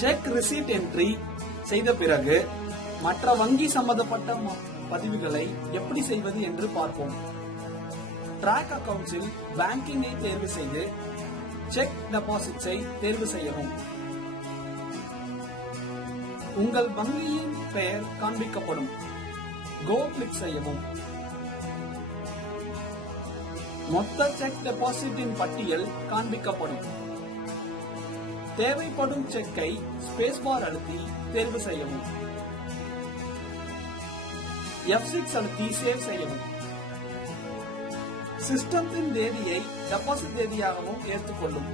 Check receipt entry செய்த பிறகு மற்ற வங்கி சம்பந்தப்பட்ட பதிவுகளை எப்படி செய்வது என்று பார்ப்போம். ட்ராக் அக்கவுண்ட்ஸில் பேங்கிங்கை தேர்வு செய்து செக் டெபாசிட்ஸை தேர்வு செய்யவும். உங்கள் வங்கியின் பெயர் காண்பிக்கப்படும். கோ கிளிக் செய்யவும். மொத்த செக் டெபாசிட்டின் பட்டியல் காண்பிக்கப்படும். தேவைப்படும் செக்கை ஸ்பேஸ் பார் அழுத்தி தேர்வு செய்யவும். F6 அழுத்தி சேவ் செய்யவும். சிஸ்டத்தின் தேதியை டெபாசிட் தேதியாகவும் ஏற்றுக்கொள்ளும்.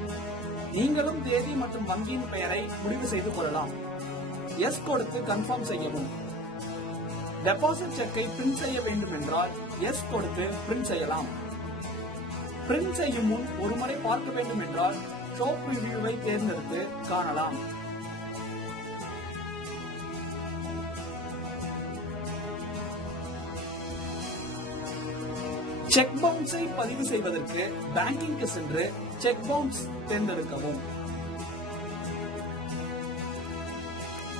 நீங்களும் தேதி மற்றும் வங்கியின் பெயரை முடிவு செய்து கொள்ளலாம். எஸ் கொடுத்து கன்ஃபார்ம் செய்யவும். டெபாசிட் செக்கை பிரிண்ட் செய்ய வேண்டும் என்றால் எஸ் கொடுத்து பிரிண்ட் செய்யலாம். பிரிண்ட் செய்யும் முன் ஒருமுறை பார்க்க வேண்டும் என்றால் ஷோ ப்ரிவியூவை தேர்ந்தெடுத்து காணலாம். செக் பவுன்ஸை பதிவு செய்வதற்கு பேங்கிங்க்கு சென்று செக் பவுன்ஸ் தேர்ந்தெடுக்கவும்.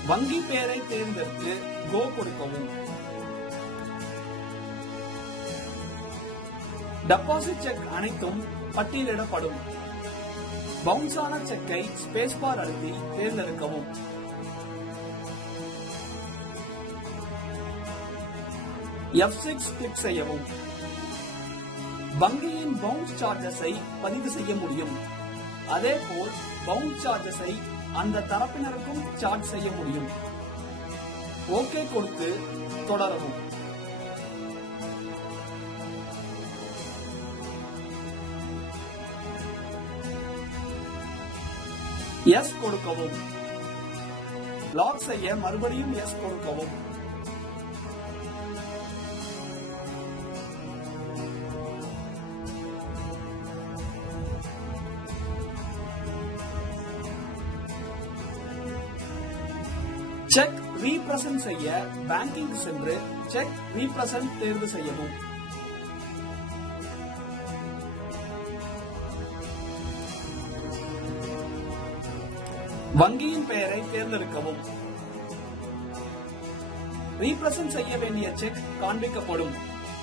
வங்கி பெயரை தேர்ந்தெடுத்து கோ கொடுக்கவும். டெபாசிட் செக் அனைத்தும் பட்டியலிடப்படும். பவுன்ஸ் ஆன செக்கை ஸ்பேஸ் பார் அழுத்தி தேர்ந்தெடுக்கவும். F6 கிளிக் செய்யவும். வங்கியின் பவுன்ஸ் சார்ஜஸை பதிவு செய்ய முடியும். அதேபோல் பவுன்ஸ் சார்ஜஸை அந்த தரப்பினருக்கும் சார்ஜ் செய்ய முடியும். ஓகே கொடுத்து தொடரவும். எஸ் கொடுக்கவும். லாக் செய்ய மறுபடியும் எஸ் கொடுக்கவும்? செக் ரீப்ரசன்ட் செய்ய பேங்கிங் சென்று செக் ரீப்ரசன்ட் தேர்வு செய்யவும். வங்கியின் பெயரை தேர்ந்தெடுக்கவும். ரீப்ரசன்ட் செய்ய வேண்டிய செக் காண்பிக்கப்படும்.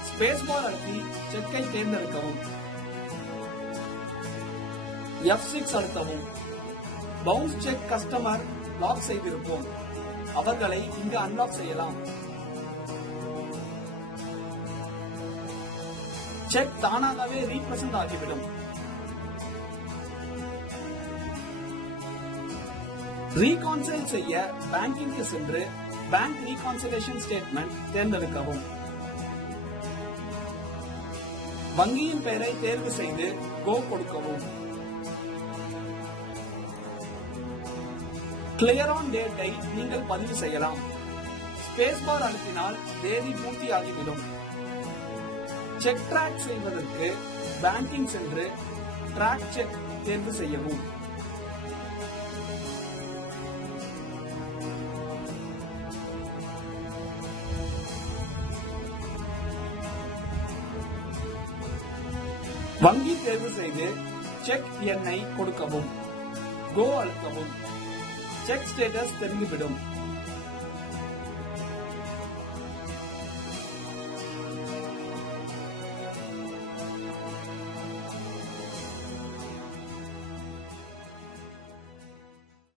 ஸ்பேஸ் பார் அழுத்தி செக்கை தேர்ந்தெடுக்கவும். F6 அழுத்தவும். பவுன்ஸ் செக் கஸ்டமர் லாக் செய்திருப்போம். அவர்களை இங்கு அன்லாக் செய்யலாம். செக் தானாகவே ரீப்ரசன்ட் ஆகிவிடும். ரீகான்சைல் செய்ய பேங்கிங்க்கு சென்று பேங்க் ரீகான்சிலேஷன் ஸ்டேட்மெண்ட் தேர்ந்தெடுக்கவும். வங்கியின் பெயரை தேர்வு செய்து கோ கொடுக்கவும். கிளியர் ஆன் டேட்டை நீங்கள் பதிவு செய்யலாம். ஸ்பேஸ் பார் அழுத்தினால் தேதி பூர்த்தியாகிவிடும். செக் ட்ராக் செய்வதற்கு பேங்கிங் சென்று ட்ராக் செக் தேர்வு செய்யவும். வங்கி தேர்வு செய்து செக் எண்ணை கொடுக்கவும் கோ அழுத்தவும் செக் ஸ்டேட்டஸ் தெரிந்துவிடும்.